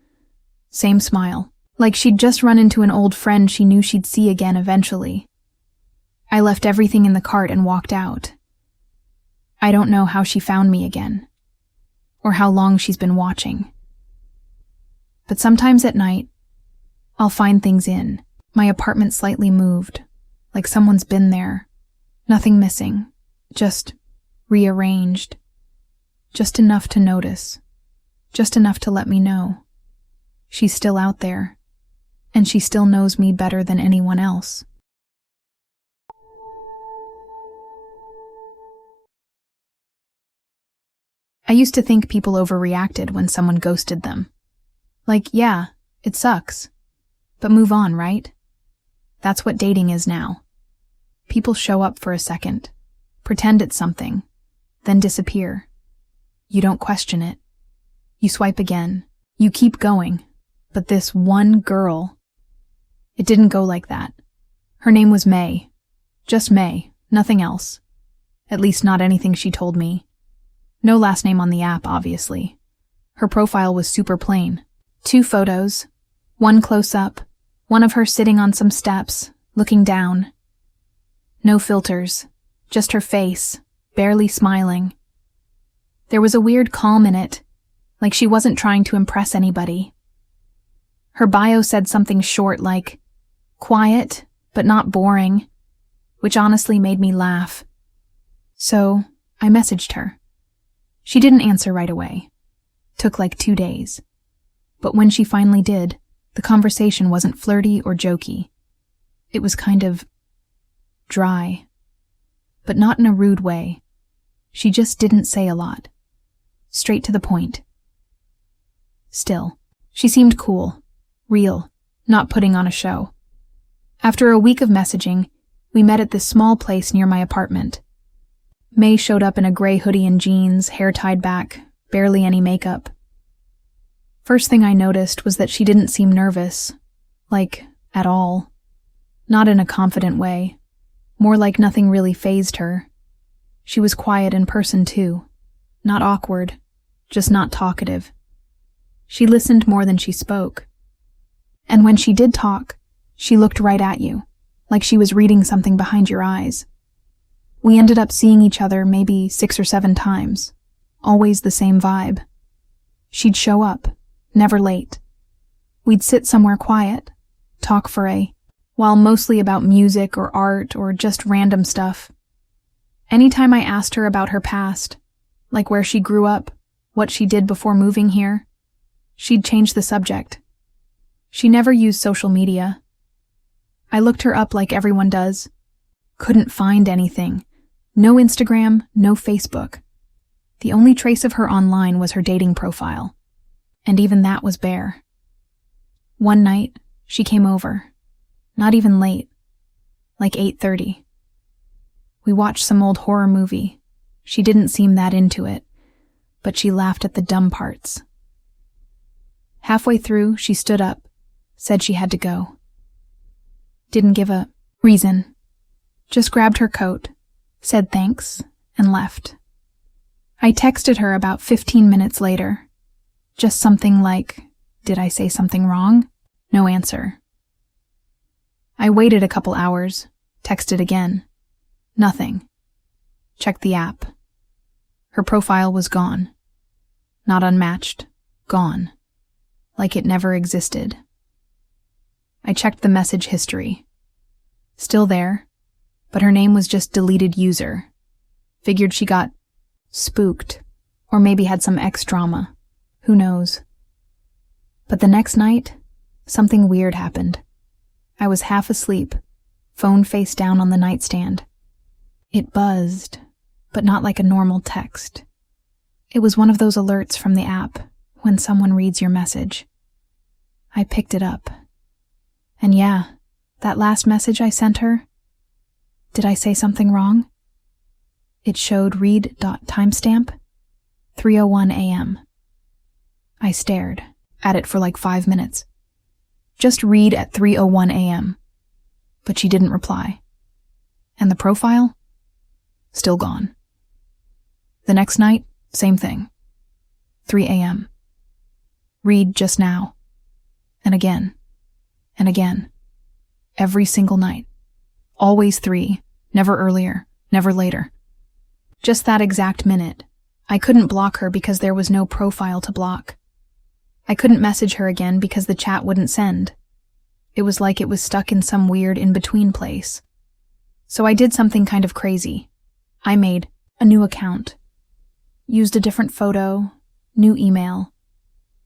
Same smile. Like she'd just run into an old friend she knew she'd see again eventually. I left everything in the cart and walked out. I don't know how she found me again, or how long she's been watching. But sometimes at night, I'll find things in. My apartment slightly moved, like someone's been there. Nothing missing, just rearranged. Just enough to notice, just enough to let me know. She's still out there, and she still knows me better than anyone else. I used to think people overreacted when someone ghosted them. Like, yeah, it sucks. But move on, right? That's what dating is now. People show up for a second, pretend it's something, then disappear. You don't question it. You swipe again. You keep going. But this one girl, it didn't go like that. Her name was May. Just May, nothing else. At least not anything she told me. No last name on the app, obviously. Her profile was super plain. 2 photos, one close-up, one of her sitting on some steps, looking down. No filters, just her face, barely smiling. There was a weird calm in it, like she wasn't trying to impress anybody. Her bio said something short like, quiet, but not boring, which honestly made me laugh. So, I messaged her. She didn't answer right away. Took like 2 days. But when she finally did, the conversation wasn't flirty or jokey. It was kind of dry. But not in a rude way. She just didn't say a lot. Straight to the point. Still, she seemed cool, real, not putting on a show. After a week of messaging, we met at this small place near my apartment. May showed up in a gray hoodie and jeans, hair tied back, barely any makeup. First thing I noticed was that she didn't seem nervous, like, at all. Not in a confident way, more like nothing really fazed her. She was quiet in person too, not awkward, just not talkative. She listened more than she spoke. And when she did talk, she looked right at you, like she was reading something behind your eyes. We ended up seeing each other maybe 6 or 7 times, always the same vibe. She'd show up, never late. We'd sit somewhere quiet, talk for a while, mostly about music or art or just random stuff. Anytime I asked her about her past, like where she grew up, what she did before moving here, she'd change the subject. She never used social media. I looked her up like everyone does. Couldn't find anything. No Instagram, no Facebook. The only trace of her online was her dating profile. And even that was bare. One night, she came over. Not even late. Like 8:30. We watched some old horror movie. She didn't seem that into it, but she laughed at the dumb parts. Halfway through, she stood up, said she had to go. Didn't give a reason. Just grabbed her coat, said thanks, and left. I texted her about 15 minutes later. Just something like, "Did I say something wrong?" No answer. I waited a couple hours, texted again. Nothing. Checked the app. Her profile was gone. Not unmatched. Gone. Like it never existed. I checked the message history. Still there, but her name was just deleted user. Figured she got spooked, or maybe had some ex-drama. Who knows? But the next night, something weird happened. I was half asleep, phone face down on the nightstand. It buzzed, but not like a normal text. It was one of those alerts from the app when someone reads your message. I picked it up. And yeah, that last message I sent her, did I say something wrong? It showed read.timestamp, 3:01 a.m. I stared at it for like 5 minutes. Just read at 3:01 a.m. But she didn't reply. And the profile? Still gone. The next night, same thing. 3 a.m. Read just now. And again. And again. Every single night. Always 3. Never earlier. Never later. Just that exact minute. I couldn't block her because there was no profile to block. I couldn't message her again because the chat wouldn't send. It was like it was stuck in some weird in-between place. So I did something kind of crazy. I made a new account. Used a different photo, new email.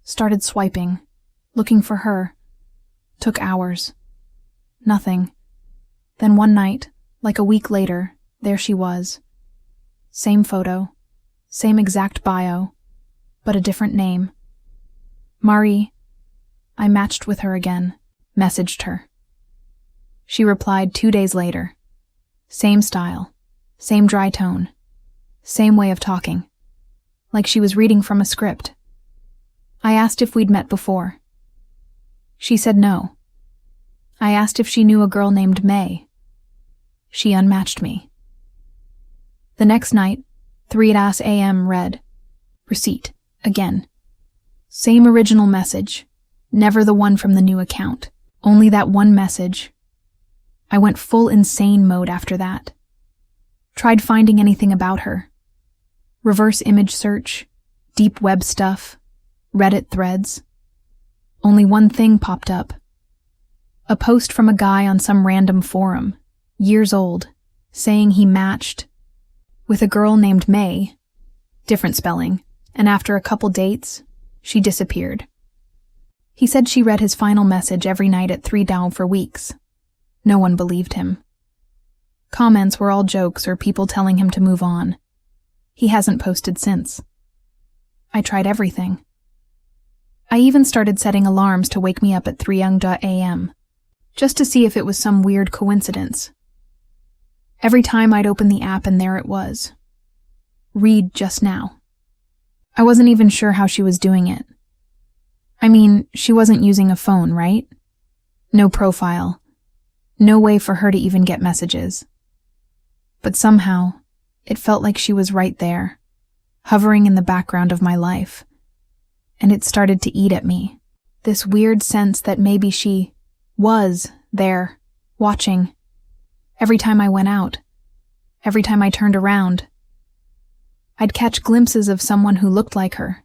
Started swiping, looking for her. Took hours. Nothing. Then one night, like a week later, there she was. Same photo, same exact bio, but a different name. Marie. I matched with her again, messaged her. She replied 2 days later. Same style, same dry tone, same way of talking, like she was reading from a script. I asked if we'd met before. She said no. I asked if she knew a girl named May. She unmatched me. The next night, 3 a.m. read, receipt, again. Same original message, never the one from the new account, only that one message. I went full insane mode after that. Tried finding anything about her. Reverse image search, deep web stuff, Reddit threads. Only one thing popped up. A post from a guy on some random forum, years old, saying he matched with a girl named May, different spelling, and after a couple dates, she disappeared. He said she read his final message every night at 3 for weeks. No one believed him. Comments were all jokes or people telling him to move on. He hasn't posted since. I tried everything. I even started setting alarms to wake me up at 3 a.m. just to see if it was some weird coincidence. Every time I'd open the app and there it was. Read just now. I wasn't even sure how she was doing it. I mean, she wasn't using a phone, right? No profile. No way for her to even get messages. But somehow, it felt like she was right there, hovering in the background of my life. And it started to eat at me. This weird sense that maybe she was there, watching. Every time I went out, every time I turned around, I'd catch glimpses of someone who looked like her.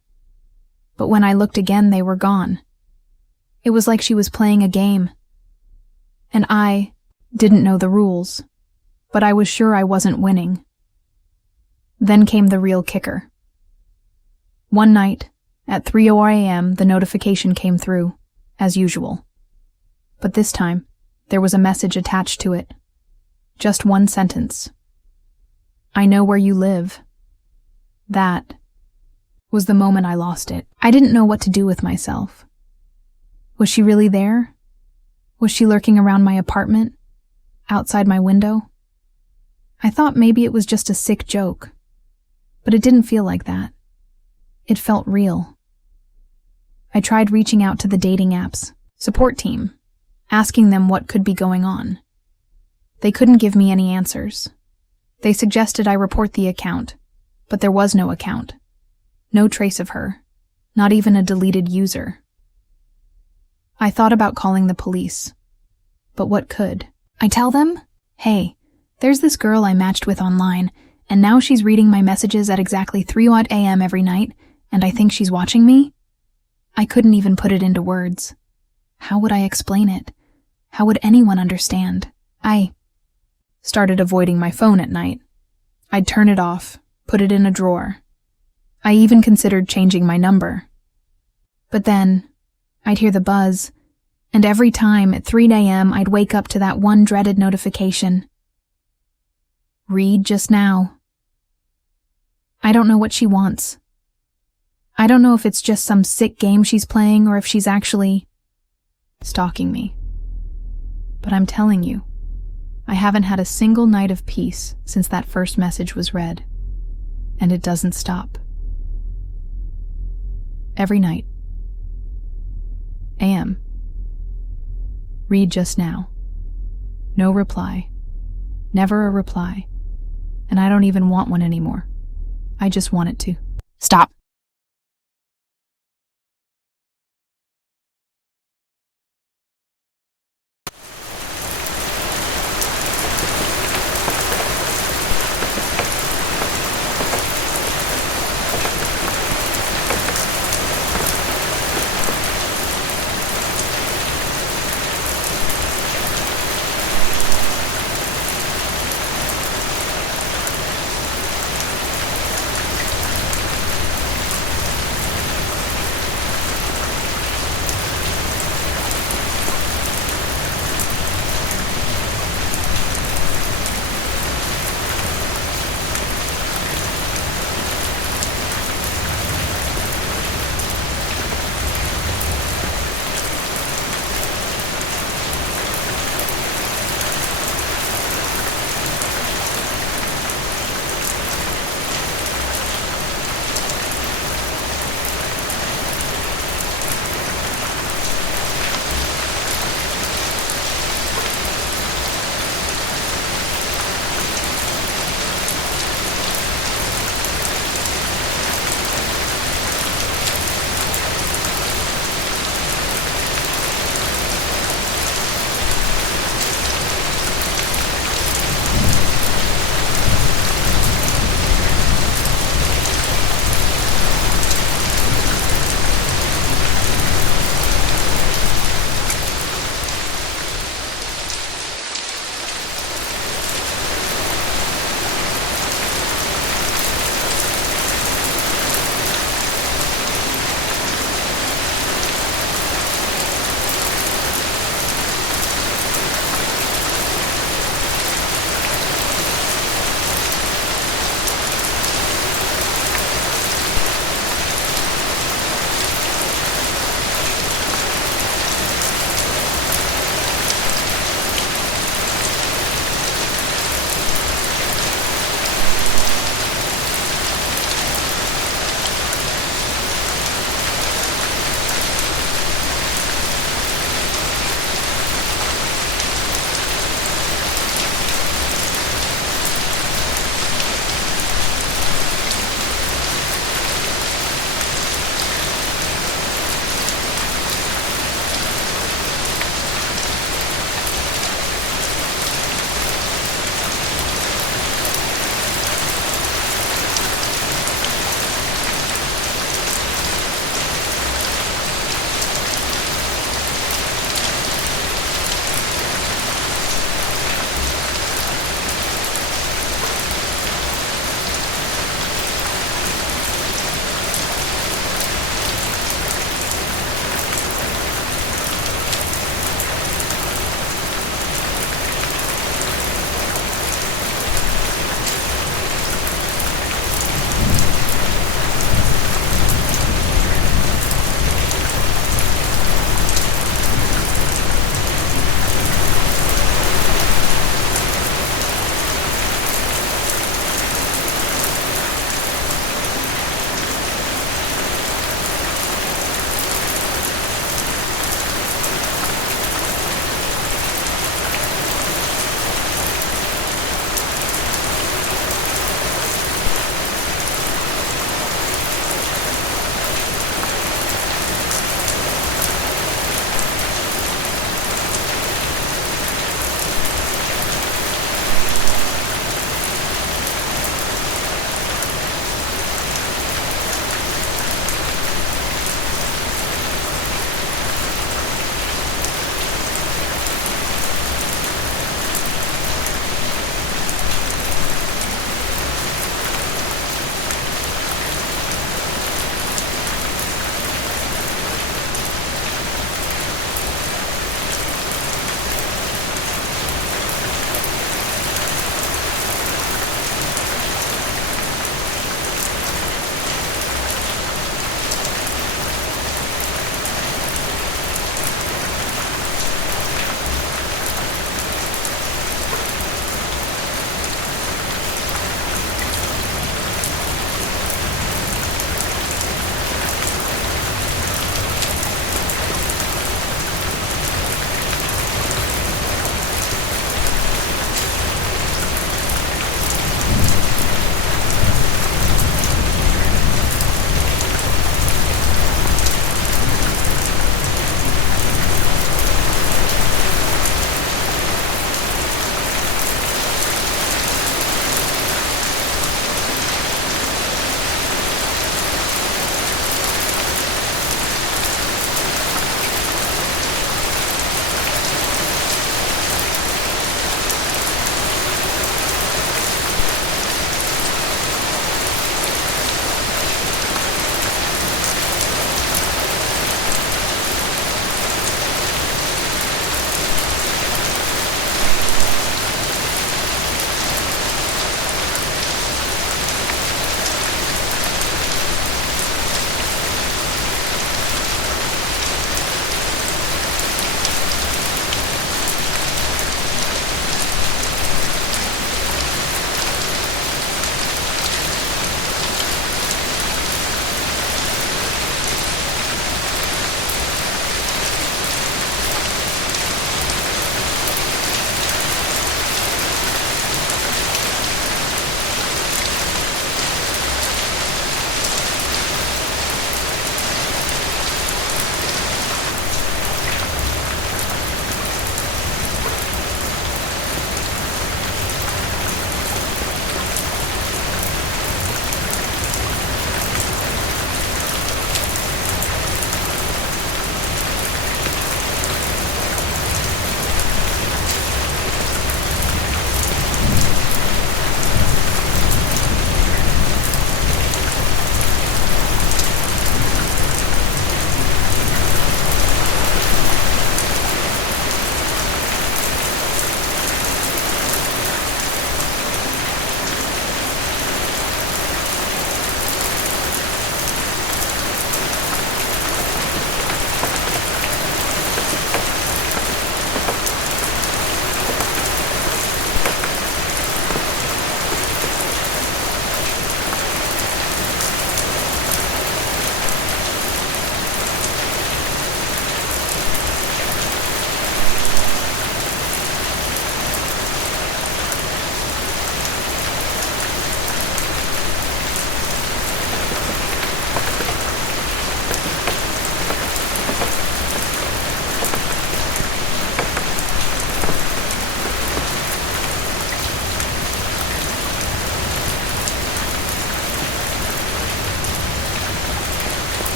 But when I looked again, they were gone. It was like she was playing a game. And I didn't know the rules, but I was sure I wasn't winning. Then came the real kicker. One night, at 3 a.m., the notification came through, as usual. But this time, there was a message attached to it. Just one sentence. I know where you live. That was the moment I lost it. I didn't know what to do with myself. Was she really there? Was she lurking around my apartment? Outside my window? I thought maybe it was just a sick joke. But it didn't feel like that. It felt real. I tried reaching out to the dating apps support team, asking them what could be going on. They couldn't give me any answers. They suggested I report the account, but there was no account. No trace of her, not even a deleted user. I thought about calling the police, but what could? I tell them, hey, there's this girl I matched with online, and now she's reading my messages at exactly 3 a.m. every night, and I think she's watching me? I couldn't even put it into words. How would I explain it? How would anyone understand? I started avoiding my phone at night. I'd turn it off, put it in a drawer. I even considered changing my number. But then, I'd hear the buzz, and every time at 3 a.m. I'd wake up to that one dreaded notification. Read just now. I don't know what she wants. I don't know if it's just some sick game she's playing or if she's actually stalking me. But I'm telling you, I haven't had a single night of peace since that first message was read. And it doesn't stop. Every night. AM. Read just now. No reply. Never a reply. And I don't even want one anymore. I just want it to stop.